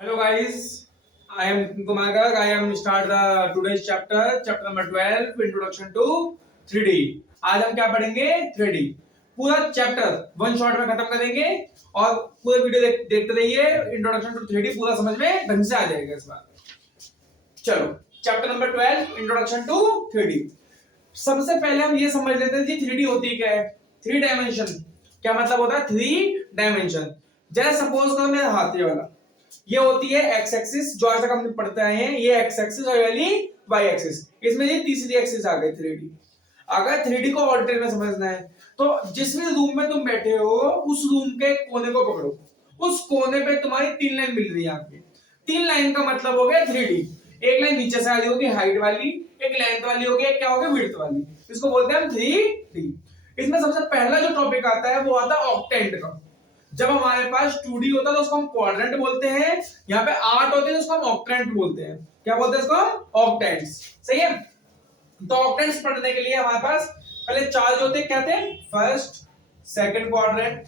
Hello guys, I am Nitin Kumar Garg. I am start the today's chapter number 12, introduction to 3D. आज हम क्या पढ़ेंगे 3D पूरा chapter one shot में खत्म करेंगे और पूरे वीडियो देखते रहिए। इंट्रोडक्शन टू 3D पूरा समझ में ढंग से आ जाएगा इस बार। चलो chapter number 12, introduction to 3D। सबसे पहले हम ये समझ लेते हैं कि 3D होती क्या है। 3 डायमेंशन क्या मतलब होता है 3 डायमेंशन। जैसे सपोज करो मेरा हाथ ये वाला, ये होती है एक्स एक्सिस जो आज तक हम पढ़ते आए हैं, ये एक्स एक्सिस और वाली वाई एक्सिस। इसमें ये तीसरी एक्सिस आ गई 3D। अगर 3D को और डिटेल में समझना है तो जिस भी रूम में तुम बैठे हो उस रूम के कोने को पकड़ो, उस कोने पे तुम्हारी 3 लाइन मिल रही है। यहाँ पे 3 लाइन का मतलब हो गया 3D। एक लाइन नीचे से आ रही होगी हाइट वाली, एक लेंथ वाली होगी, एक क्या होगी विड्थ वाली। इसको बोलते हैं हम 3D। इसमें सबसे पहला जो टॉपिक आता है वो आता है ऑक्टेंट का। जब हमारे पास 2D होता है तो उसको हम क्वाड्रेंट बोलते हैं, यहाँ पे 8 होते हैं तो उसको हम ऑक्टेंट बोलते हैं। क्या बोलते हैं इसको हम ऑक्टेंट्स। सही है। तो ऑक्टेंट्स पढ़ने के लिए हमारे पास पहले 4 जो होते क्या थे, first, second quadrant,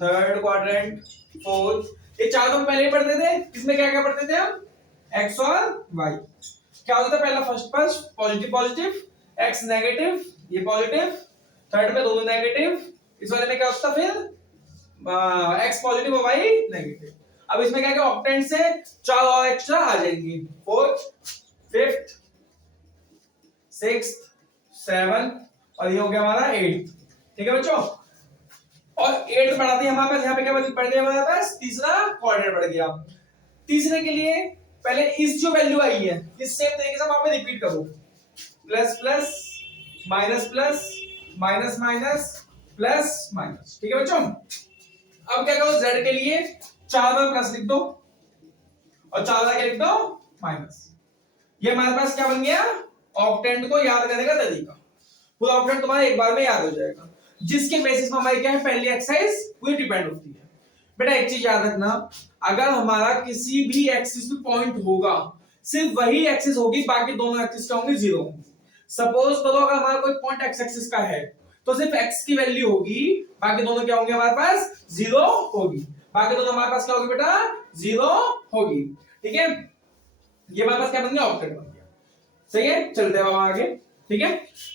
third quadrant, fourth. ये 4 तो हम पहले ही पढ़ते थे। इसमें क्या क्या पढ़ते थे हम, एक्स और वाई। क्या होता था पहला first first positive positive, x negative, ये पॉजिटिव, थर्ड पे दोनों नेगेटिव, इस वाले में क्या होता फिर एक्स पॉजिटिव और वाई नेगेटिव। अब इसमें क्या क्या ऑक्टेंट से 4 और एक्स्ट्रा आ जाएंगी, फोर्थ, फिफ्थ, सिक्स्थ, सेवंथ और ये हो गया हमारा 8। ठीक है बच्चों। और 8 बढ़ाते हैं हमारे पास, यहाँ पे क्या बढ़ गया हमारे पास, तीसरा क्वाड्रेंट बढ़ गया। तीसरे के लिए पहले इस जो वैल्यू आई है इस सेम तरीके से वहां पे रिपीट करो, plus plus minus plus minus minus plus minus. ठीक है बच्चों। अब क्या करो, z के लिए 4 बार प्लस लिख दो और 4 बार क्या लिख दो माइनस। ये हमारे पास क्या बन गया, ऑक्टेंट को याद करने का तरीका। पूरा ऑक्टेंट तुम्हारा एक बार में याद हो जाएगा, जिसके बेसिस पर हमारी क्या है पहली एक्सरसाइज पूरी डिपेंड होती है। बेटा एक चीज याद रखना, अगर हमारा किसी भी एक्सिस पे पॉइंट होगा सिर्फ वही एक्सिस होगी, बाकी दोनों एक्सिस क्या होंगी, जीरो होंगी। सपोज करो अगर हमारा कोई पॉइंट एक्स एक्सिस का है तो सिर्फ x की वैल्यू होगी, बाकी दोनों क्या होंगे हमारे पास, जीरो होगी। बाकी दोनों हमारे पास क्या होगी बेटा, जीरो होगी। ठीक है। ये हमारे पास क्या बन गया, ऑक्टेंट बन गया। सही है। चलते हैं आगे। ठीक है।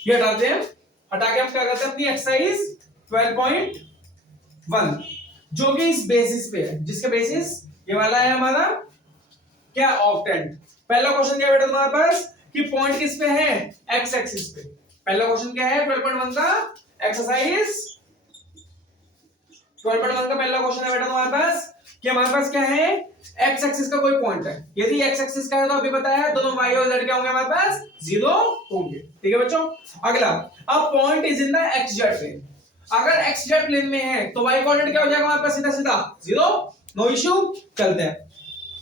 ये हटाते हैं, हटा के हम क्या करते हैं अपनी एक्सरसाइज 12.1 जो कि इस बेसिस पे है, जिसके बेसिस ये वाला है हमारा क्या, ऑक्टेंट। पहला क्वेश्चन क्या बेटा तुम्हारे पास कि पॉइंट किस पे है, एक्स एक्सिस पे। पहला क्वेश्चन क्या है 12.1 का एक्सरसाइज 12.1 का पहला क्वेश्चन है बेटा तुम्हारे पास कि हमारे पास क्या है, एक्स एक्सिस का कोई पॉइंट है। यदि एक्स एक्सिस का है तो अभी बताया दोनों वाई और जेड क्या होंगे हमारे पास, जीरो होंगे। ठीक है बच्चों। अगला, अब point is in the x z plane. अगर एक्स जेड प्लेन में है तो वाई कोऑर्डिनेट क्या हो जाएगा हमारे पास, सीधा सीधा जीरो, नो इश्यू। चलते हैं,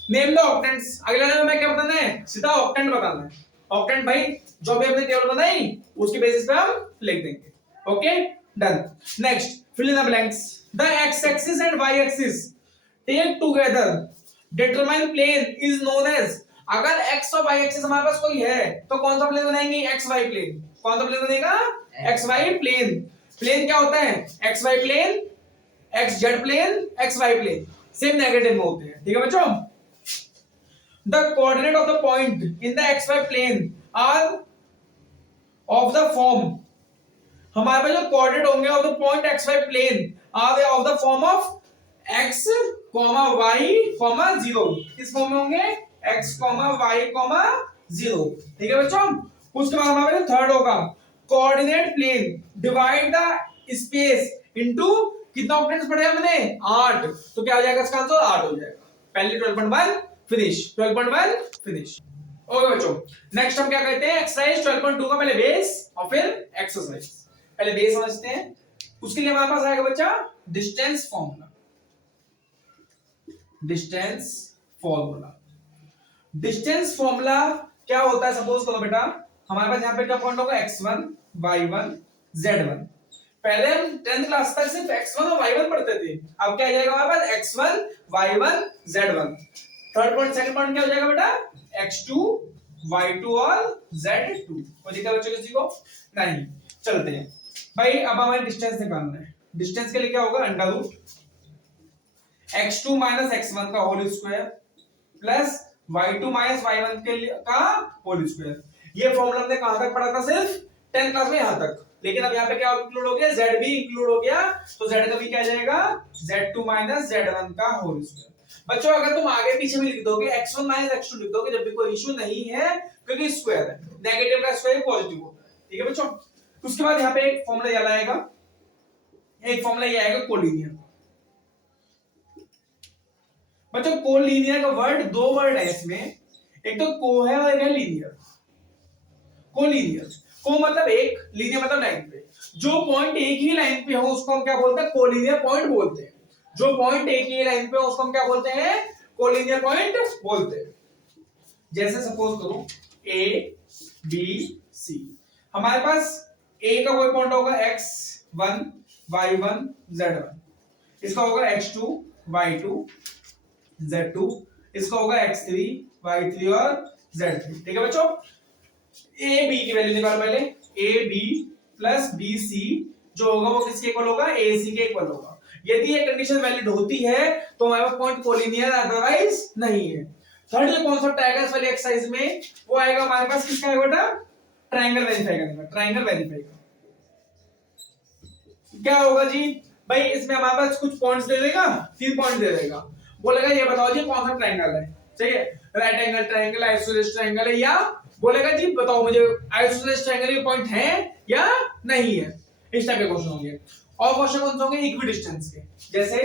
नेम द ऑक्टेंट्स। अगला नेम में क्या बताना है, सीधा ऑक्टेंट बताना है। ऑक्टेंट भाई जो भी हमने टेबल बनाई उसके बेसिस पे हम लिख देंगे। Okay done. Next, fill in the blanks. The x axis and y axis take together determine plane is known as. अगर एक्स और वाई एक्सिस हमारे पास कोई है तो कौन सा प्लेन बनाएंगे, एक्स वाई प्लेन। कौन सा प्लेन बनेगा, एक्स वाई प्लेन। प्लेन क्या होता है, x y plane, x z plane, x y plane, same negative में होते हैं। ठीक है बच्चों। The coordinate of the point in the xy plane are of the form, हमारे पास जो कोऑर्डिनेट होंगे of the point xy plane are of the form of x, y, 0। किस फॉर्म में होंगे, x, y, 0। ठीक है बच्चों। उसके बाद हमारे थर्ड होगा coordinate plane divide the space into, कितना ऑक्टेंट्स पढ़े हमने 8, तो क्या हो जाएगा इसका आंसर 8 हो जाएगा। पहले 12.1 फिनिश, 12.1 फिनिश। ओके बच्चों। नेक्स्ट हम क्या करते हैं, एक्सरसाइज 12.2 का पहले बेस और फिर एक्सरसाइज। पहले बेस समझते हैं, उसके लिए हमारे पास आएगा बच्चा distance formula. Distance formula, distance formula क्या होता है, सपोज करो बेटा हमारे पास यहाँ पे क्या पॉइंट होगा, x1, y1, z1। पहले हम 10th क्लास तक सिर्फ x1 और y1 पढ़ते थे, अब क्या आ जाएगा हमारे पास x1, y1, z1। Third point, second point क्या हो जाएगा बेटा, x2, y2 और z2। कोई दिक्कत बच्चों किसी को नहीं। चलते हैं भाई, अब हमें डिस्टेंस निकालना है। डिस्टेंस के लिए क्या होगा, under root x2 minus x1 का whole square plus y2 minus y1 का होल स्क्वायर। ये फॉर्मूला हमने कहां तक पढ़ा था? सिर्फ 10th क्लास में, यहां तक। लेकिन अब यहाँ पे क्या इंक्लूड हो गया? z भी इंक्लूड हो गया, तो z का भी क्या आ जाएगा? z2 माइनस z1 का होल स्क्वायर। बच्चों अगर तुम आगे पीछे भी लिख दोगे x1 माइनस x2 लिख दोगे, जब भी कोई इशू नहीं है, क्योंकि स्क्वायर है, नेगेटिव का स्क्वायर पॉजिटिव होता है। ठीक है बच्चों। उसके बाद यहाँ पे एक फॉर्मूला याद आएगा, एक फॉर्मूला ये आएगा कोलिनियर। बच्चों कोलिनियर का वर्ड, दो वर्ड है इसमें, एक तो को है और एक है लीनियर। कोलिनियर, को मतलब एक, लीनियर मतलब लाइन पे। जो पॉइंट एक ही लाइन पे हो उसको हम क्या बोलते हैं? कोलिनियर पॉइंट बोलते हैं। जो पॉइंट एक ही लाइन पे हो उसको हम क्या बोलते हैं? कोलिनियर पॉइंट बोलते हैं। जैसे सपोज करो ए बी सी, हमारे पास ए का कोई पॉइंट होगा x1 y1 z1, इसका होगा x2 y2 z2, इसका होगा x3 y3 और z3। ठीक है बच्चों। ए बी की वैल्यू निकालो पहले। A B plus B C जो होगा वो किसके इक्वल होगा? ए सी के इक्वल होगा। यदि ये कंडीशन वैलिड होती है तो हमारे पास पॉइंट कोलिनियर, अदरवाइज नहीं है। थर्ड जो कॉन्सेप्ट आएगा इस वाली एक्सरसाइज में, वो आएगा हमारे पास किसका है बेटा? ट्रायंगल वेरीफाई करने का। ट्रायंगल वेरीफाई का क्या होगा जी? भाई इसमें हमारे पास कुछ पॉइंट्स दे देगा, 3 पॉइंट दे देगा, बोलेगा ये बताओ जी कौन सा ट्रायंगल है। सही है, right angle triangle, isosceles triangle है, या बोलेगा जी बताओ मुझे आइसोसेलेस ट्रायंगल के पॉइंट है या नहीं है। इस टाइप के क्वेश्चन होंगे। और क्वेश्चन कौन से होंगे? इक्विडिस्टेंस के। जैसे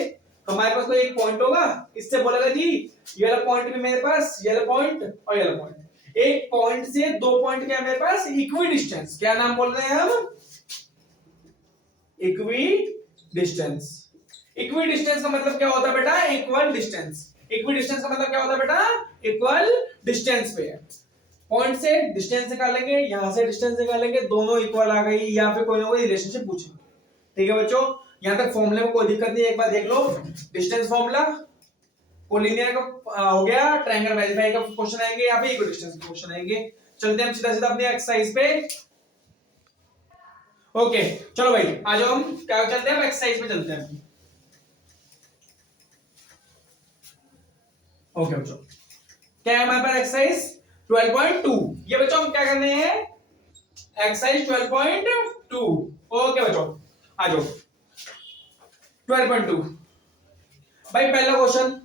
हमारे पास कोई एक पॉइंट होगा, इससे बोलेगा जी ये वाला पॉइंट भी मेरे पास, ये वाला पॉइंट और ये वाला पॉइंट। एक पॉइंट से दो पॉइंट क्या है मेरे पास? इक्विडिस्टेंस। क्या नाम बोल रहे हैं हम? इक्विडिस्टेंस। इक्विडिस्टेंस का मतलब क्या होता है बेटा? Equal distance. इक्विडिस्टेंस का मतलब क्या होता है बेटा? इक्वल डिस्टेंस पे है। पॉइंट से डिस्टेंस निकालेंगे, यहां से डिस्टेंस निकालेंगे, दोनों इक्वल आ गई, या फिर कोई ना कोई रिलेशनशिप पूछेंगे। ठीक है बच्चों, यहां तक फॉर्मूले में कोई दिक्कत नहीं है, एक बार देख लो। डिस्टेंस फॉर्मूला, कोलिनियर का हो गया, ट्रायंगल वेरीफाई का क्वेश्चन आएंगे, या फिर इक्विडिस्टेंस के क्वेश्चन आएंगे। चलते हैं सीधा सीधा अपनी एक्सरसाइज पे। ओके चलो भाई आ जाओ, हम क्या चलते हैं? एक्सरसाइज पे चलते हैं। ओके बच्चों, क्या है हमारे पास? एक्सरसाइज 12.2। ये बच्चों हम क्या करने हैं? एक्सरसाइज 12.2। ओके बच्चों आ जाओ 12.2। भाई पहला क्वेश्चन,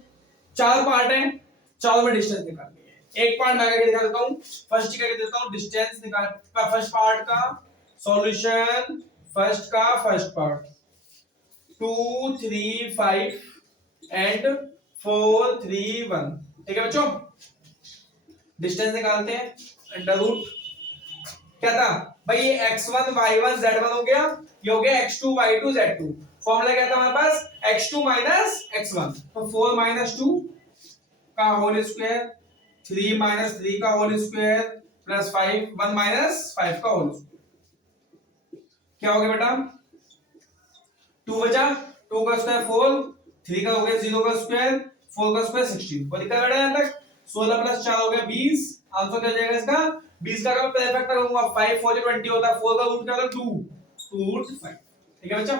4 पार्ट है, चारों में डिस्टेंस निकालनी है। एक पार्ट मैं करके दिखा देता हूं, फर्स्ट करके देता हूं, डिस्टेंस निकाल। फर्स्ट पार्ट का सॉल्यूशन, फर्स्ट का फर्स्ट पार्ट 2 3 5 एंड 4 3 1। ठीक है बच्चों, डिस्टेंस निकालते हैं। अंडर रूट क्या था भाई? ये x1 y1 z1 हो गया, ये हो गया x2 y2 z2। फॉर्मूला क्या था हमारे पास? x2 माइनस x1, तो 4 माइनस 2 का होल स्क्वायर, 3 माइनस 3 का होल स्क्वायर, प्लस 5 1 माइनस 5 का होल स्क्वायर। क्या हो गया बेटा? 2 बचा, 2 का स्क्वायर 4, 3 का हो गया 0 का स्क्वायर, 4 का स्क्वायर 16। कोई दिक्कत बेटा? यहां तक 16 प्लस 4 हो गया 20। आंसर क्या जाएगा इसका? 20 का मैं पहले फैक्टर करूंगा, 5 4 20 होता है, 4 का रूट क्या होता है? 2 रूट 5। ठीक है बच्चा,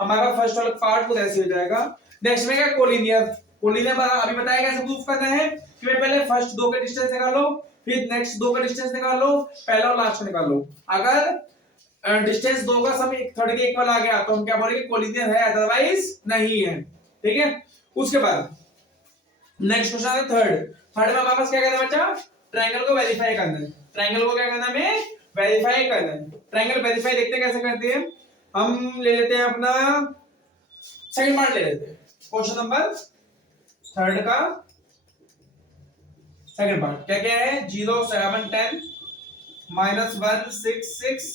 हमारा फर्स्ट वाला पार्ट पूरा ऐसे हो जाएगा। नेक्स्ट में क्या? कोलिनियर। कोलिनियर अभी बताया कैसे प्रूफ करना है कि मैं पहले फर्स्ट दो के डिस्टेंस निकाल लो, फिर नेक्स्ट दो का डिस्टेंस निकाल लो, पहला और लास्ट का निकाल लो। अगर डिस्टेंस दो का सम एक थर्ड के इक्वल आ गया तो हम क्या बोलेंगे? कोलिनियर है, अदरवाइज नहीं है। ठीक है, उसके बाद नेक्स्ट क्वेश्चन है थर्ड। थर्ड में हमारे पास क्या करना है बच्चा? ट्रायंगल को वेरीफाई करना है। ट्रायंगल को क्या करना है? हमें वेरीफाई करना है। ट्रायंगल वेरीफाई देखते हैं कैसे करते हैं। हम ले लेते हैं अपना सेकंड पार्ट ले लेते हैं, क्वेश्चन नंबर थर्ड का सेकंड पार्ट। क्या क्या है? 0 7 10 -1 6 6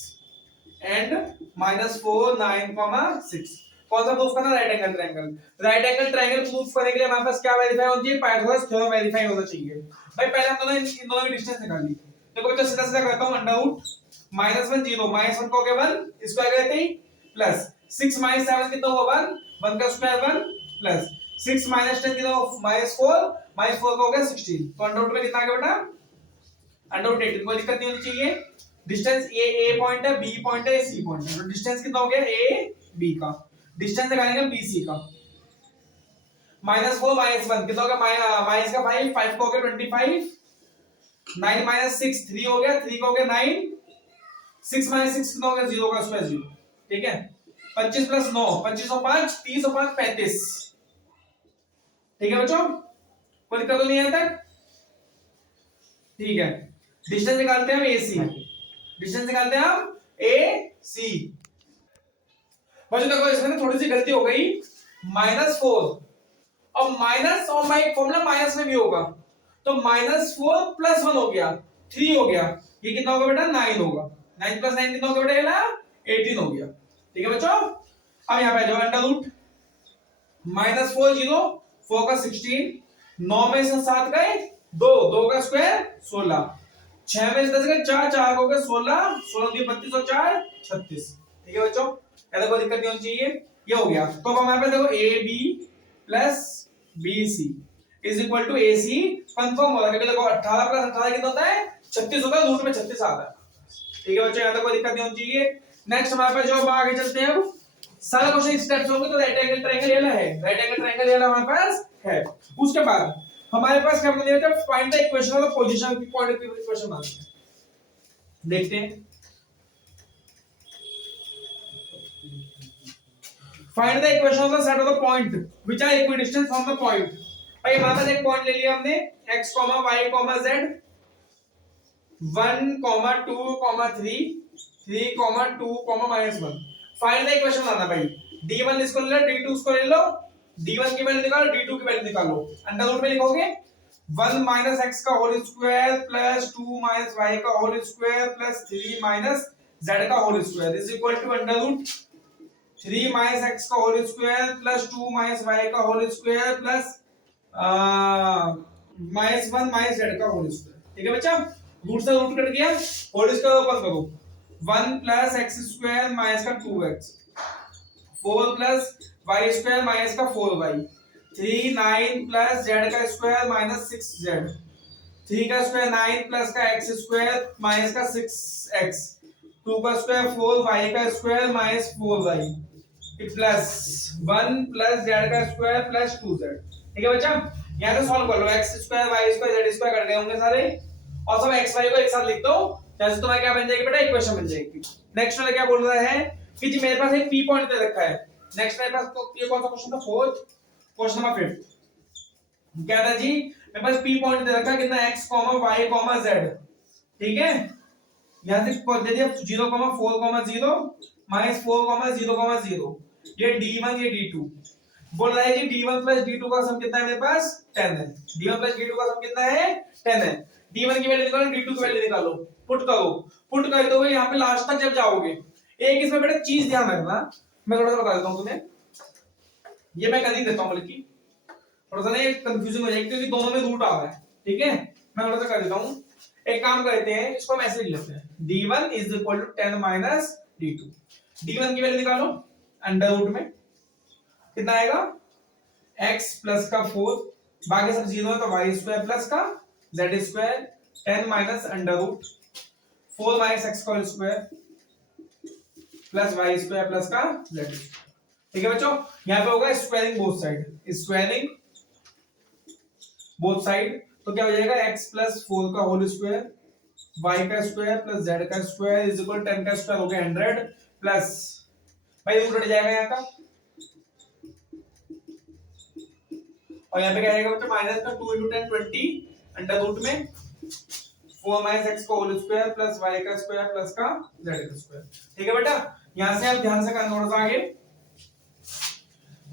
एंड -4 9 6। कौन सा प्रूफ करना? Right angle triangle. Right angle triangle proof करने के लिए हमारे पास क्या वेरीफाई होना चाहिए? पाइथागोरस थ्योरम वेरीफाई होना चाहिए। भाई पहले हम दोनों इन दोनों की डिस्टेंस निकाल ली। देखो बच्चा सीधा सीधा करता हूं, अंडर रूट -1 0 -1 को हो गया 1, इसको आ गया 3 प्लस 6 -7 कितना हुआ? 1 1 का स्क्वायर 1 प्लस 6 -10 कितना? -4 -4 का हो गया 16। तो अंडर रूट में कितना आ गया बेटा? Under root 18। कोई दिक्कत नहीं होनी चाहिए। डिस्टेंस ए पॉइंट है, बी पॉइंट है, सी पॉइंट है, तो डिस्टेंस कितना हो गया? ए बी का। डिस्टेंस निकालेंगे बीसी का। -4 -1 कितना हो गया, माइनस का 5, 5 का हो गया 25, 9 -6 3 हो गया, 3 का हो गया 9, 6 -6 कितना हो गया, 0 का स्क्वायर 0। ठीक है, 25 + 9, 25 और 5 30 और 5 35। ठीक है बच्चों, कोई दिक्कत तो नहीं है तक? ठीक है, डिस्टेंस निकालते हैं हम AC, डिस्टेंस निकालते हैं हम AC। बच्चों देखो इसमें थोड़ी सी गलती हो गई, -4 और माइनस, और मैं एक फॉर्मूला माइनस में भी होगा, तो -4 + 1 हो गया 3 हो गया, ये कितना होगा बेटा 9 होगा, 9 + 9 कितना हो गया बेटा, 18 हो गया। ठीक है बच्चों, अब यहाँ पे आ जाओ, अंडर रूट -4 0, 4 का 16, 9 में से 7 गए 2, 2 का स्क्वायर 16, 6 में से 10 गए 4, 4 हो गए 16, 16 2 32 और 4 36। ठीक है बच्चों, ऐसा कोई दिक्कत नहीं होनी चाहिए, ये हो गया। तो अब हमारे पास देखो AB + BC = AC कंफर्म हो रहा है, क्योंकि देखो 18 + 18 कितना होता है, 36 होता है, रूट में 36 आता है। ठीक है बच्चों, यहाँ तक कोई दिक्कत नहीं होनी चाहिए। नेक्स्ट हमारे पास जो आगे चलते हैं, अब सारा क्वेश्चन स्टेप्स होंगे, तो राइट एंगल ट्रायंगल ये वाला है, राइट एंगल ट्रायंगल ये वाला हमारे पास है। उसके बाद हमारे पास क्या बना दिया था, find the equation of the position की पॉइंट की इक्वेशन बना दिया, देखते हैं। Find the equation of the set of the point which are equidistant from the point. भाई हमारे पास एक पॉइंट ले लिया हमने x, y, z 1, 2, 3, 3, 2, -1। Find the equation बनाना भाई, d1 इसको ले लो, d2 इसको ले लो, d1 की वैल्यू निकालो, d2 की वैल्यू निकालो, अंडर रूट में लिखोगे 1 - x का होल स्क्वायर प्लस 2 - y का होल स्क्वायर प्लस 3 - z का whole square is equal to under root 3 - x का होल स्क्वायर प्लस 2 - y का होल स्क्वायर प्लस -1 - z का होल स्क्वायर। ठीक है बच्चा, रूट से रूट कट गया, होल स्क्वायर ओपन करो, 1 + x² माइनस का 2x, 4 + y² माइनस का 4y, 3 9 + z का स्क्वायर माइनस 6z, 3 का स्क्वायर 9 प्लस का x² माइनस का 6x, 2 का स्क्वायर 4y का square minus 4y plus 1 + z का स्क्वायर प्लस 2z। ठीक है बच्चा, यहां से सॉल्व कर लो, x² y² z² कट गए होंगे सारे, और सब x y को एक साथ लिख दो, जैसे तुम्हारा क्या बन जाएगी बेटा, इक्वेशन बन जाएगी। नेक्स्ट वाला क्या बोल रहा है कि जी मेरे पास एक p पॉइंट दे रखा है। नेक्स्ट मेरे पास तो ये कौन सा क्वेश्चन था, फोर्थ, क्वेश्चन नंबर 5 क्या था जी, मेरे पास p पॉइंट दे रखा है कितना, x, y, z। ठीक है, यहां से दे दिया 0, 4, 0 -4, 0, 0, ये d1 ये d2। बोल रहा है कि d1 + d2 का सम कितना है, मेरे पास 10 है। d1 + d2 का सम कितना है, 10 है। d1 की वैल्यू निकालो, d2 की वैल्यू निकालो, पुट करो, पुट कर दोगे यहाँ पे लास्ट तक जब जाओगे। एक इसमें बेटा चीज ध्यान रखना, मैं थोड़ा सा बता देता हूँ तुम्हें, ये मैं कर ही देता हूँ, बल्कि थोड़ा सा ना कंफ्यूजन हो जाएगी क्योंकि दोनों में रूट आ रहा है। ठीक है, मैं थोड़ा सा कर देता हूँ, एक काम करते हैं, इसको हम ऐसे लिख लेते हैं, d1 = 10 - d2। d1 की वैल्यू निकालो, अंडर रूट में कितना आएगा, x प्लस का 4, बाकी सब 0 है तो y² प्लस का z², 10 minus under root 4 - x² plus y² plus का z। ठीक है बच्चों, यहां पे होगा squaring both side, squaring both side, तो क्या हो जाएगा, x + 4 का होल स्क्वायर, y का स्क्वायर प्लस z का स्क्वायर इज इक्वल 10 का स्क्वायर हो गया 100 प्लस, भाई रूट हट जाएगा यहाँ का, और यहाँ पे क्या आएगा बच्चा, माइनस का 2 × 10 20 अंडर रूट में 4 - x का होल स्क्वायर प्लस y का स्क्वायर प्लस का z का स्क्वायर। ठीक है बेटा, यहां से आप ध्यान से करना, थोड़ा सा आगे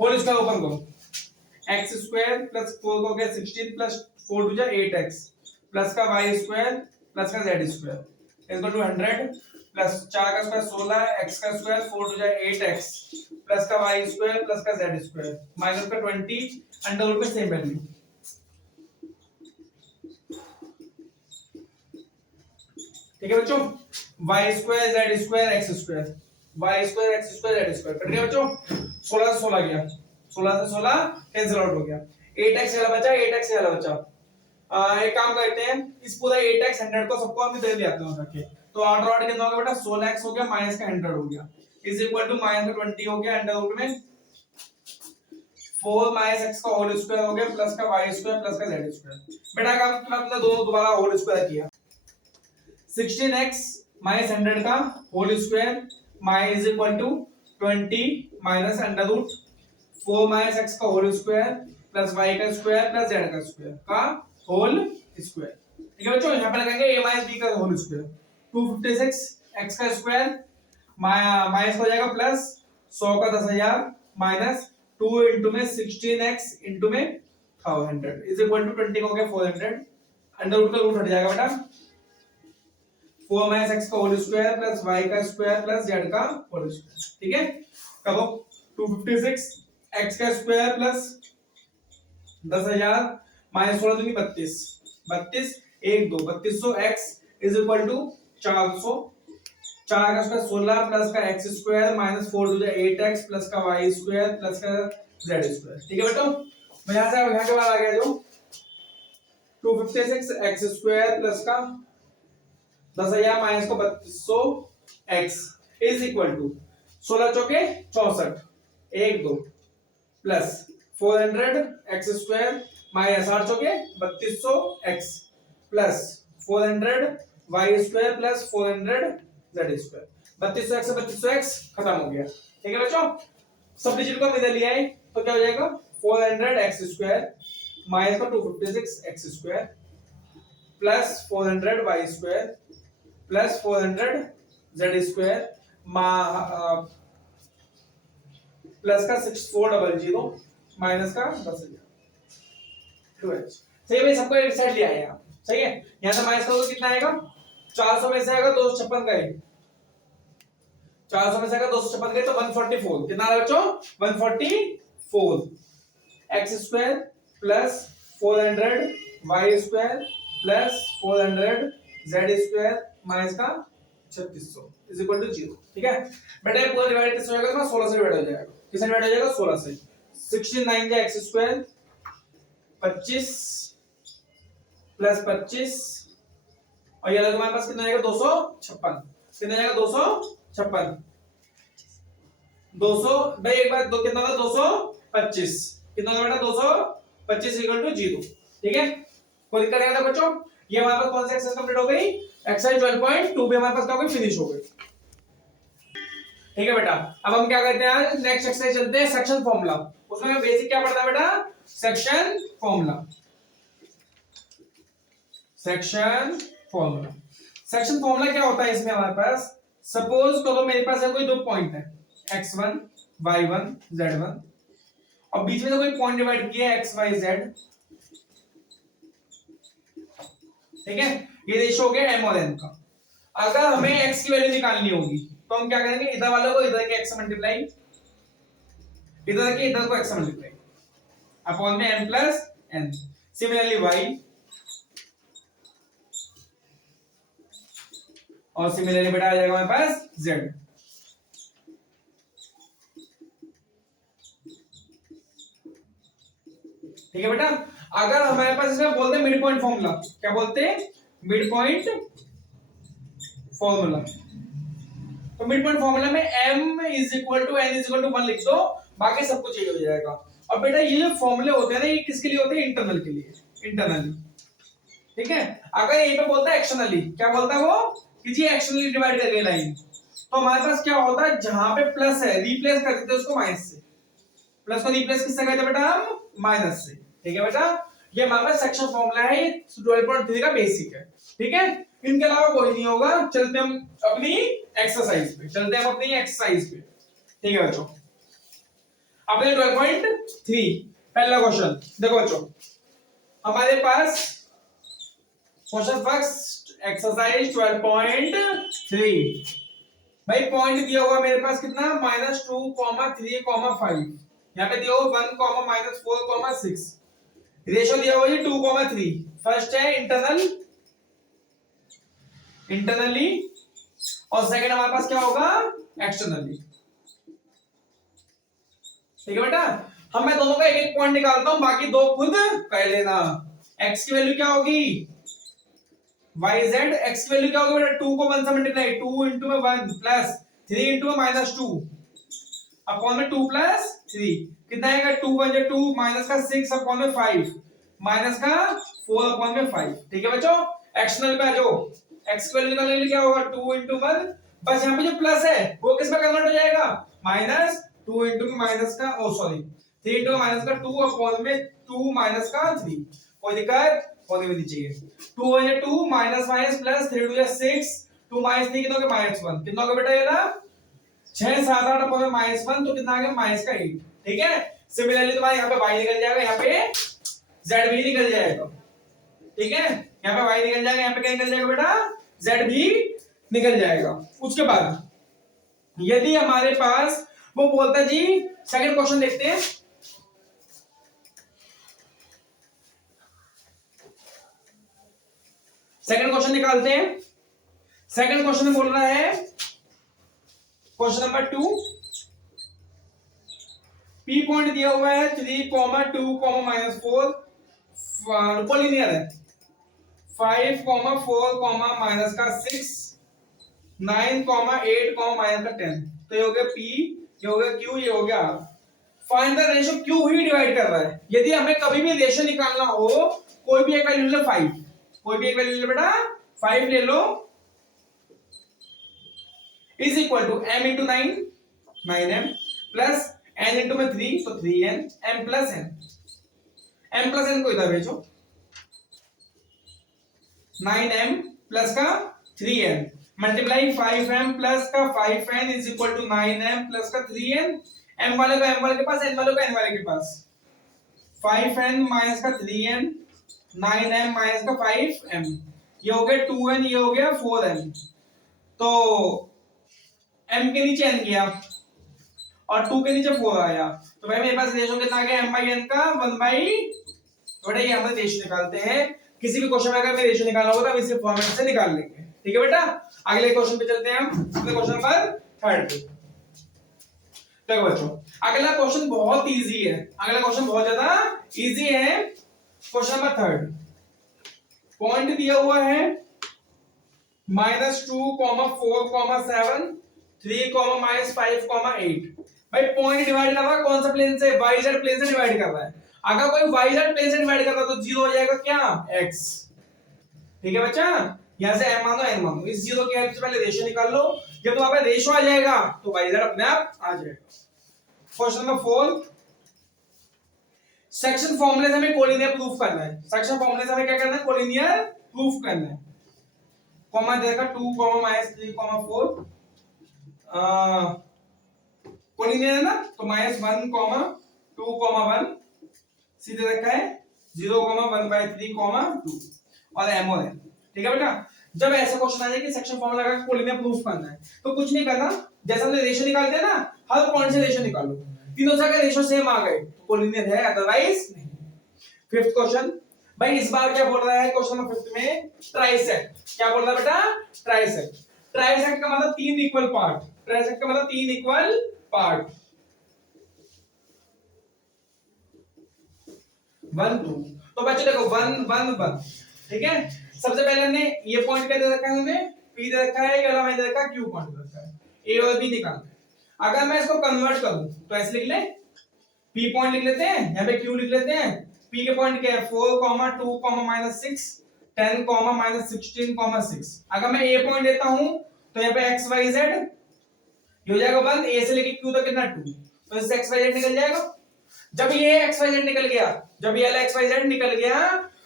होल स्क्वायर ओपन करो, x² प्लस 4 को क्या 16 प्लस 4 2 8x प्लस का y² प्लस का z² इक्वल टू 100 प्लस 4 का स्क्वायर 16, x का स्क्वायर 4 2 8x प्लस का y² प्लस का z² माइनस का 20 अंडर रूट में सेम वैल्यू। ठीक है बच्चों, y² z² x² y² x² z² cut गया बच्चों, 16 से 16 गया, 16 से 16 कैंसिल आउट हो गया, 8x वाला बचा, 8x वाला बचा। एक काम करते हैं, इस पूरा 8x 100 को सबको हम इधर ले आते हैं करके, तो 8 और 8 कितना हो गया बेटा, 16x हो गया माइनस का 100 हो गया इज इक्वल टू -20 हो गया अंडर रूट में 4 माइनस एक्स का होल स्क्वायर हो गया प्लस का वाई स्क्वायर प्लस का जेड स्क्वायर। बेटा का मतलब दोनों दोबारा होल स्क्वायर किया। 16x माइनस 100 का whole square minus is equal to 20 minus under root 4 minus x का होल स्क्वायर प्लस वाई का स्क्वायर प्लस जेड का स्क्वायर का होल स्क्वायर। ठीक है बच्चों, यहाँ पे लगाएंगे a माइनस b का होल स्क्वायर 256 x का स्क्वायर माइनस हो जाएगा प्लस 100 का 10,000 माइनस 2 इंटू में 16x इंटू में 100 इज इक्वल टू 20 हो गया 400 अंडर रूट का रूट हट जाएगा बेटा 4 माइनस एक्स का होल स्क्वायर प्लस वाई का स्क्वायर प्लस जेड का होल स्क्वायर। ठीक है, करो 256 एक्स का स्क्वायर प्लस 10,000 माइनस 16 दूनी 32 32 1 2 3200 एक्स इज इक्वल टू 400 4 का स्क्वायर 16 प्लस का x square minus 4 to 8x plus का वाई स्क्वायर प्लस का जेड स्क्वायर। ठीक है बेटा, मैं यहां से यहां के बाद आ गया जो 256 एक्स स्क्वायर प्लस का 10,000 माइनस को 3200 एक्स इज इक्वल टू 16 चौके 64 1 2 प्लस 400 एक्स स्क्वायर माइनस 8 चौके 3200 x plus 400 y square plus 400 z square. 3200 x 3200 x खत्म हो गया। ठीक है बच्चों, सब डिजिट को इधर लिया है तो क्या हो जाएगा 400 एक्स स्क्वायर माइनस का 256 x square plus 400 y square plus 400 z square plus का 6400 माइनस का 10,000 2h। सही है भाई, सबको एक साइड लिया है यहाँ। सही है, यहाँ से माइनस करोगे कितना आएगा 400 में से आएगा 256 का 400 में से आएगा 256 का तो 144 कितना आ रहा है बच्चों 144 x square plus 400 y square plus 400 z square minus का 3600 इज इक्वल टू 0। ठीक है बेटा, पूरा डिवाइड किससे हो जाएगा 16 से डिवाइड हो जाएगा। किससे डिवाइड हो जाएगा 16 से 69 का एक्स स्क्वायर 25 प्लस 25 और ये हमारे पास कितना आएगा 256 कितना आएगा 256 200 भाई एक बार दो कितना था 225 कितना था बेटा 225 इक्वल टू 0। ठीक है, कोई दिक्कत नहीं था बच्चों। ये हमारे पास कौन सी एक्सरसाइज कंप्लीट हो गई एक्सरसाइज 12.2 भी हमारे पास क्या हो गई फिनिश हो गई। ठीक है बेटा, अब हम क्या करते हैं नेक्स्ट एक्सरसाइज चलते हैं सेक्शन फॉर्मूला। उसमें बेसिक क्या पढ़ता है बेटा section formula. Section formula section formula क्या होता है इसमें हमारे पास सपोज करो मेरे पास है कोई दो पॉइंट है x1 y1 z1 और बीच में से कोई पॉइंट डिवाइड किया है x y z। ठीक है, ये रेशियो हो गया m और n का। अगर हमें x की वैल्यू निकालनी होगी तो हम क्या करेंगे इधर वालों को इधर के x मल्टीप्लाई इधर के इधर को x मल्टीप्लाई अपॉन में m plus n। Similarly y और सिमिलरली बेटा आ जाएगा हमारे पास z। ठीक है बेटा, अगर हमारे पास इसमें बोलते हैं मिड पॉइंट फॉर्मूला क्या बोलते हैं मिड पॉइंट फॉर्मूला। तो मिड पॉइंट फॉर्मूला में m is equal to n is equal to 1 लिख दो बाकी सब कुछ यही हो जाएगा। और बेटा ये जो फॉर्मूले होते हैं ना ये किसके लिए होते हैं इंटरनल के लिए इंटरनली। ठीक है, अगर यहीं पे बोलता है एक्सटर्नली क्या बोलता है वो कि जी एक्सटर्नली डिवाइड करके लाइन तो हमारे पास क्या होता है जहां पे प्लस है रिप्लेस कर देते हैं उसको माइनस से। प्लस को रिप्लेस किससे करते हैं बेटा हम माइनस से। ठीक है बेटा, ये हमारे पास सेक्शन फॉर्मूला है 12.3 का बेसिक है। ठीक है, इनके अलावा कोई नहीं होगा। चलते हम अपनी एक्सरसाइज पे ठीक है बच्चों, अपने 12.3 पहला क्वेश्चन देखो बच्चों हमारे पास क्वेश्चन फर्स्ट एक्सरसाइज 12.3। भाई पॉइंट दिया हुआ मेरे पास कितना -2, 3, 5 यहाँ पे दिया हुआ 1, -4, 6 रेशियो दिया हुआ है 2, 3। फर्स्ट है इंटरनली और सेकंड हमारे पास क्या होगा एक्सटर्नली। ठीक है बेटा, हम मैं दोनों का एक एक पॉइंट निकालता हूं बाकी दो खुद कर लेना। x की वैल्यू क्या होगी yz x की वैल्यू क्या होगी बेटा 2 को 1 से मल्टीप्लाई 2 इंटू में 1 प्लस 3 इंटू में -2 अपॉन में 2 प्लस 3 कितना आएगा 2 1 जा 2 माइनस का 6 अपॉन में 5 माइनस का 4 अपॉन में 5। ठीक है बच्चों एक्सटर्नल पे आ जाओ x वैल्यू निकालने के लिए क्या होगा 2 into 1 बस यहाँ पे जो प्लस है वो किस में कन्वर्ट हो जाएगा माइनस 2 into माइनस का ओ सॉरी 3 into माइनस का 2 अपॉन में 2 माइनस का 3 कोई दिक्कत होनी भी नहीं चाहिए 2 1 जा 2 माइनस माइनस प्लस 3 2 जा 6 2 माइनस 3 कितना हो गया -1 कितना हो गया बेटा ये ना 6 7 8 अपॉन में -1 तो कितना आ गया -8 ठीक है सिमिलरली तुम्हारे यहाँ पे y निकल जाएगा यहाँ पे z भी निकल जाएगा ठीक है यहाँ पे y निकल जाएगा यहाँ पे क्या निकल जाएगा बेटा z भी निकल जाएगा। उसके बाद यदि हमारे पास वो बोलता है जी सेकंड क्वेश्चन देखते हैं सेकंड क्वेश्चन निकालते हैं। सेकंड क्वेश्चन में बोल रहा है क्वेश्चन नंबर 2 P पॉइंट दिया हुआ है 3, 2, -4 कोलिनियर है 5, 4, माइनस का 6 9, 8, माइनस का 10 तो ये हो गया P ये हो गया Q ये हो गया R। Find the ratio Q he divide कर रहा है यदि हमें कभी भी रेशियो निकालना हो कोई भी एक वैल्यू ले 5 कोई भी एक वैल्यू ले बेटा 5 ले लो is equal to m into 9 9m plus n into में 3 तो 3n m plus n को इधर भेजो 9m प्लस का 3n मल्टीप्लाई 5m प्लस का 5n is equal to 9m plus का 3n m वाले को m वाले के पास n वाले को n वाले के पास 5n माइनस का 3n 9m माइनस का 5m ये हो गया 2n ये हो गया 4n तो m के नीचे n गया और 2 के नीचे 4 आया तो भाई मेरे पास रेशियो कितना आ गया m by n का 1 by बेटा ये हम रेशियो निकालते हैं किसी भी क्वेश्चन में अगर मैं रेशियो निकालना होगा तो हम इसी फॉर्मेट से निकाल लेंगे ठीक है बेटा। अगले क्वेश्चन पे चलते हैं हम अपने क्वेश्चन नंबर 3 पे। देखो बच्चों अगला क्वेश्चन बहुत इजी है अगला क्वेश्चन बहुत ज्यादा इजी है क्वेश्चन नंबर 3 पॉइंट दिया हुआ है -2, 4, 7 3, -5, 8 भाई पॉइंट डिवाइड कर रहा है कौन सा प्लेन से yz प्लेन से डिवाइड कर रहा है अगर कोई yz प्लेन से डिवाइड करता है तो 0 हो जाएगा क्या x ठीक है बच्चा यहां से m मानो n मानो इस 0 की हेल्प से पहले रेशियो निकाल लो जब तुम्हारे पास रेशियो आ जाएगा तो yz अपने आप आ जाएगा। क्वेश्चन नंबर 4 सेक्शन फॉर्मूले से हमें कोलिनियर प्रूफ करना है सेक्शन फॉर्मूले से हमें क्या करना है कोलिनियर प्रूफ करना है कॉमा देगा 2, -3, 4 कोलिनियर है ना तो -1, 2, 1 सीधे रखा है 0, 1/3, 2 और एमओ है ठीक है बेटा। जब ऐसा क्वेश्चन आ जाए कि सेक्शन फॉर्मूला लगा के कोलिनियर प्रूफ करना है तो कुछ नहीं करना जैसा हमने रेशियो निकालते हैं ना हर पॉइंट से रेशियो निकालो तीनों से अगर रेशियो सेम आ गए तो कोलिनियर है अदरवाइज नहीं। फिफ्थ क्वेश्चन भाई इस बार क्या बोल रहा है क्वेश्चन नंबर 5 में ट्राइसेक्ट क्या बोल रहा है बेटा ट्राइसेक्ट का मतलब 3 इक्वल पार्ट ट्राइसेक्ट का मतलब 3 इक्वल पार्ट 1 2 तो बच्चों देखो 1 1 1 ठीक है सबसे पहले हमने ये पॉइंट क्या दे रखा है हमने P दे रखा है या मैंने दे रखा है Q पॉइंट दे रखा है A और B निकालना है। अगर मैं इसको कन्वर्ट करूं तो ऐसे लिख ले P पॉइंट लिख लेते हैं यहां पे Q लिख लेते हैं P के पॉइंट क्या है 4, 2, -6 10, -16, 6 अगर मैं A पॉइंट लेता हूं तो यहां पे x y z ये हो जाएगा 1 A से लेके Q तक कितना 2 तो इससे x y z निकल जाएगा। जब ये x y z निकल गया जब ये x y z निकल गया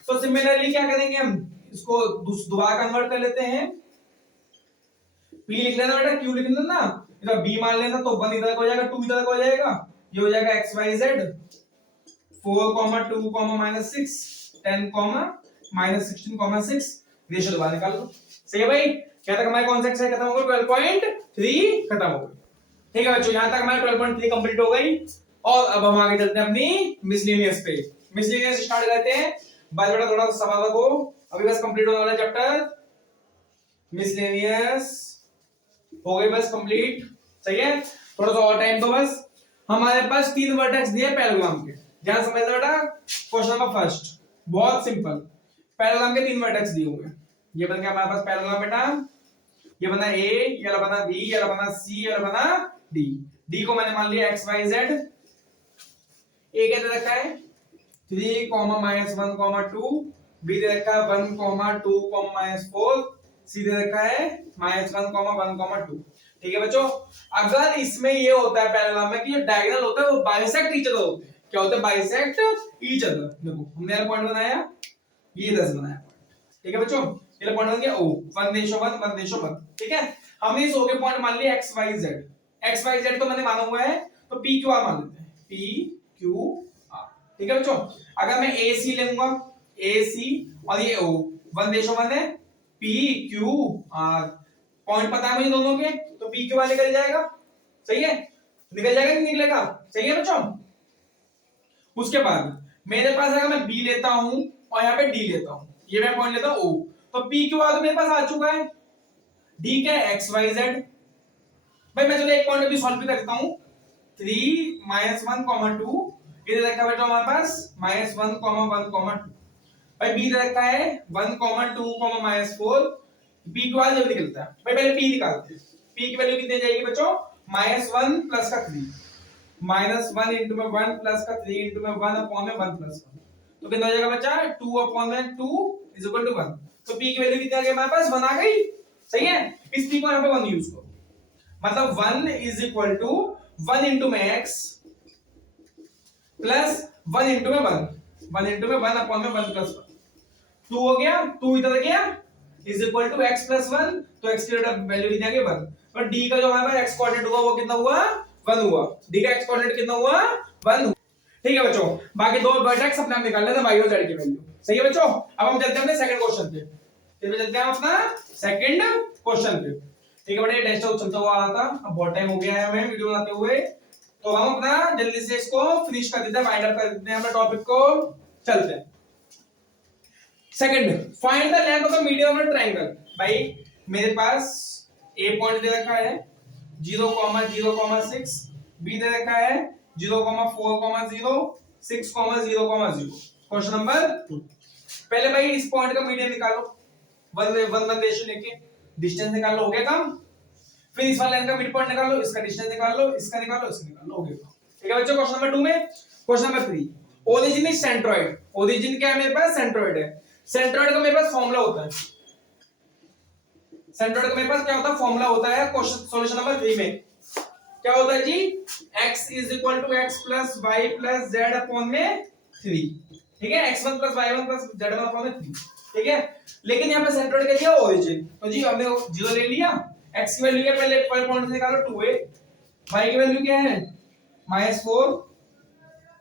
तो सिमिलरली क्या करेंगे हम इसको दोबारा कन्वर्ट कर लेते हैं P लिख लेना बेटा Q लिख लेना इधर B मान लेना तो 1 इधर हो जाएगा 2 इधर हो जाएगा ये हो जाएगा x y z 4, 2, -6 10, -16, 6 रेशियो दोबारा निकाल लो सही है भाई। क्या तक हमारे कौन सा एक्सरसाइज खत्म हो गई 12.3 खत्म हो गई ठीक है बच्चों यहां तक हमारी 12.3 कंप्लीट हो गई और अब हम आगे चलते हैं अपनी मिसलेनियस पे। मिसलेनियस स्टार्ट करते हैं बस बेटा थोड़ा सा सवाल रखो अभी बस कंप्लीट होने वाला चैप्टर मिसलेनियस हो गई बस कंप्लीट सही है। थोड़ा सा और टाइम दो बस हमारे पास 3 वर्टेक्स दिए पैरेललोग्राम के ध्यान समझना बेटा क्वेश्चन नंबर फर्स्ट बहुत सिंपल पैरेललोग्राम के 3 वर्टेक्स दिए हुए हैं ये बन गया हमारे पास पैरेललोग्राम बेटा ये बना A ये वाला बना B ये वाला बना C ये वाला बना D डी को मैंने मान लिया एक्स वाई जेड, ए क्या दे रखा है 3 कॉमा माइनस 1 कॉमा 2, बी दे रखा है 1 कॉमा 2 कॉमा माइनस 4, सी दे रखा है माइनस 1 कॉमा 1 कॉमा 2। ठीक है बच्चों, अगर इसमें ये होता है पैरेलल में कि जो डायगोनल होता है वो बाइसेक्ट ईच अदर होते हैं। क्या होता है? Bisect each other. देखो हमने ये पॉइंट बनाया, ये 10 बनाया पॉइंट। ठीक है बच्चों, ये पॉइंट बन गया ओ 1:1 1:1। ठीक है, हमने इस ओ के पॉइंट मान लिया x y z. X y z तो मैंने माना हुआ है, तो पी क्यू आर मान लेते हैं, पी क्यू आर। ठीक है बच्चों, अगर मैं ए सी लूंगा, ए सी और ये ओ 1:1 है, पी क्यू आर पॉइंट पता है मुझे दोनों के, तो पी क्यू आर निकल जाएगा। सही है, निकल जाएगा नहीं निकलेगा? सही है बच्चों। उसके बाद मेरे पास अगर मैं बी लेता हूं और यहाँ पे डी लेता हूं, ये मैं पॉइंट लेता हूं ओ, तो पी क्यू आर तो मेरे पास आ चुका है। डी क्या है? X y z. भाई मैं चलो एक पॉइंट अभी सॉल्व भी करता हूं, 3 माइनस 1 कॉमा 2, इधर रखा बेटा हमारे पास माइनस 1 कॉमा 1 कॉमा 2। भाई बी दे रखा है 1 comma 2 comma minus 4, P Q R जब निकलता है। भाई पहले पी निकालते हैं, पी की वैल्यू कितनी जाएगी बच्चों? माइनस 1 प्लस का 3, माइनस 1 इंटू में 1 प्लस का 3 इंटू में 1 अपॉन में 1 प्लस 1, तो कितना हो जाएगा बच्चा? 2 अपॉन में 2 इज इक्वल टू 1। तो पी की वैल्यू कितनी आ गई हमारे पास? 1 आ गई। सही है, इस पी को यहां पे 1 यूज करो, मतलब 1 इज इक्वल टू 1 इंटू में x प्लस 1 इंटू में 1, 1 इंटू में 1 अपॉन में 1 प्लस 1, 2 हो गया, 2 इधर गया is equal to x plus 1, तो x की वैल्यू कितनी आ गई? 1। और d का जो हमारे पास x कोऑर्डिनेट हुआ वो कितना हुआ? 1 हुआ। d का x कोऑर्डिनेट कितना हुआ? 1 हुआ। ठीक है बच्चों, बाकी दो वर्टेक्स अपने आप निकाल लेते हैं y और z की वैल्यू। सही है बच्चों, अब हम चलते हैं अपने सेकंड क्वेश्चन पे। फिर चलते हैं अपना सेकंड क्वेश्चन पे। ठीक है बेटा, ये टेस्ट चलता हुआ आ रहा था, अब बहुत टाइम हो गया है हमें वीडियो बनाते हुए, तो हम अपना जल्दी से इसको फिनिश कर देते हैं, वाइंड अप कर देते हैं अपने टॉपिक को। चलते हैं second, find the length of the medium of the triangle. भाई मेरे पास ए पॉइंट दे रखा है 0,0,6, बी दे रखा है 0,4,0, 6,0,0। Question number 2। पहले भाई इस पॉइंट का मीडियम निकालो, 1 रेशियो लेके डिस्टेंस निकाल लो, हो गया काम। फिर इस वाले लाइन का मिड पॉइंट निकाल लो, इसका डिस्टेंस निकाल लो, इसका निकाल लो, इसका निकाल लो, हो गया। ठीक है बच्चों, क्वेश्चन नंबर 2 में question number 3, origin is centroid. Origin क्या है मेरे पास? सेंट्रोइड है। सेंट्रोइड का मेरे पास फार्मूला होता है, सेंट्रोइड का मेरे पास क्या होता है? फार्मूला होता है क्वेश्चन सॉल्यूशन नंबर 3 में। क्या होता है जी? x is equal to x plus y plus z upon में 3। ठीक है, x1 plus y1 plus z1 upon में 3। ठीक है, लेकिन यहाँ पे सेंट्रोइड क्या दिया? ओरिजिन। तो जी हमने 0 ले लिया, x की वैल्यू क्या पहले पर पॉइंट से निकालो 2a, y की वैल्यू क्या है? -4,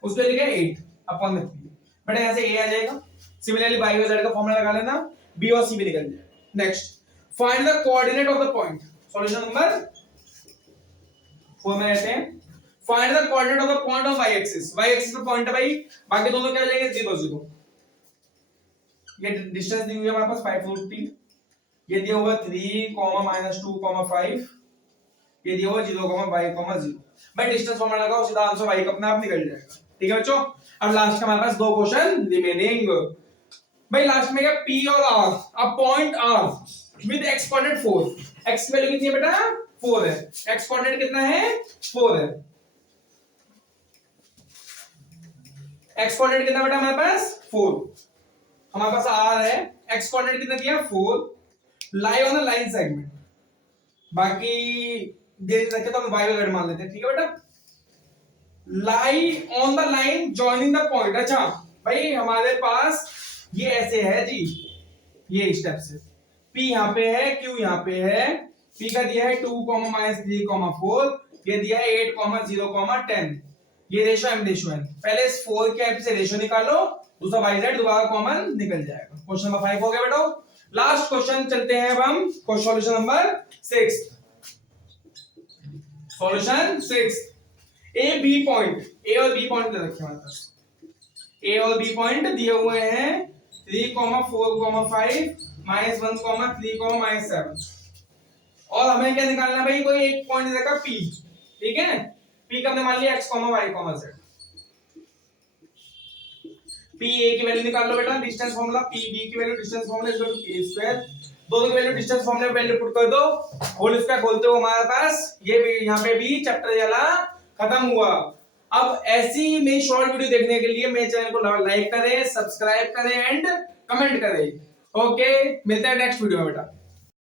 उसके लिए क्या 8 अपॉन में 3। बेटा यहाँ से a आ जाएगा। सिमिलरली y और z का फार्मूला लगा लेना, b और c भी निकल जाएगा। Next, find the coordinate of the point. Solution number 4 में रहते हैं, find the coordinate of the point on y axis. y axis पे पॉइंट है भाई, बाकी दोनों क्या आ जाएंगे? 0 0। ये डिस्टेंस दी हुई है हमारे पास 550, ये दिया हुआ 3, -2, 5, ये दिया हुआ 0,y, 0। भाई डिस्टेंस फॉर्मूला लगाओ, सीधा आंसर y का अपने आप निकल जाएगा। ठीक है बच्चों, अब लास्ट का हमारे पास 2 क्वेश्चन रिमेनिंग। भाई लास्ट में क्या? p और r, अब point r with x coordinate 4, x की वैल्यू कितनी है बेटा? 4 है, x कोऑर्डिनेट कितना है? 4 है। x कोऑर्डिनेट कितना बेटा हमारे पास? 4। हमारे पास r है, x कोऑर्डिनेट कितना दिया? 4। Lie on the line segment, बाकी दे रखे तो हम y और z मान लेते हैं। ठीक है बेटा, lie on the line joining the point. अच्छा भाई हमारे पास ये ऐसे है जी, ये स्टेप से p यहाँ पे है, q यहाँ पे है, p का दिया है 2, -3, 4, ये दिया है 8, 0, 10, ये रेशो m रेशो n। पहले इस 4 के से रेशो निकालो, दूसरा yz दोबारा कॉमन निकल जाएगा। क्वेश्चन नंबर 5 हो गया बेटा। लास्ट क्वेश्चन चलते हैं अब हम solution number 6। Solution 6, A B point, A और बी पॉइंट दे रखे हमारे पास, ए और बी पॉइंट दिए हुए हैं 3, 4, 5, -1, 3, -7, और हमें क्या निकालना है भाई? कोई एक पॉइंट देगा P। ठीक है, P का हमने मान लिया x, y, z। P A की वैल्यू निकाल लो बेटा, डिस्टेंस फॉर्मूला, पी बी की value distance formula is equal to A square, दोनों की वैल्यू डिस्टेंस फॉर्मूले में वैल्यू पुट कर दो, होल स्क्वायर खोलते हो हमारे पास ये भी, यहाँ पे भी चैप्टर वाला खत्म हुआ। अब ऐसी में शॉर्ट वीडियो देखने के लिए मेरे चैनल को लाइक करें, सब्सक्राइब करें एंड कमेंट करें। ओके, मिलते हैं नेक्स्ट वीडियो में बेटा।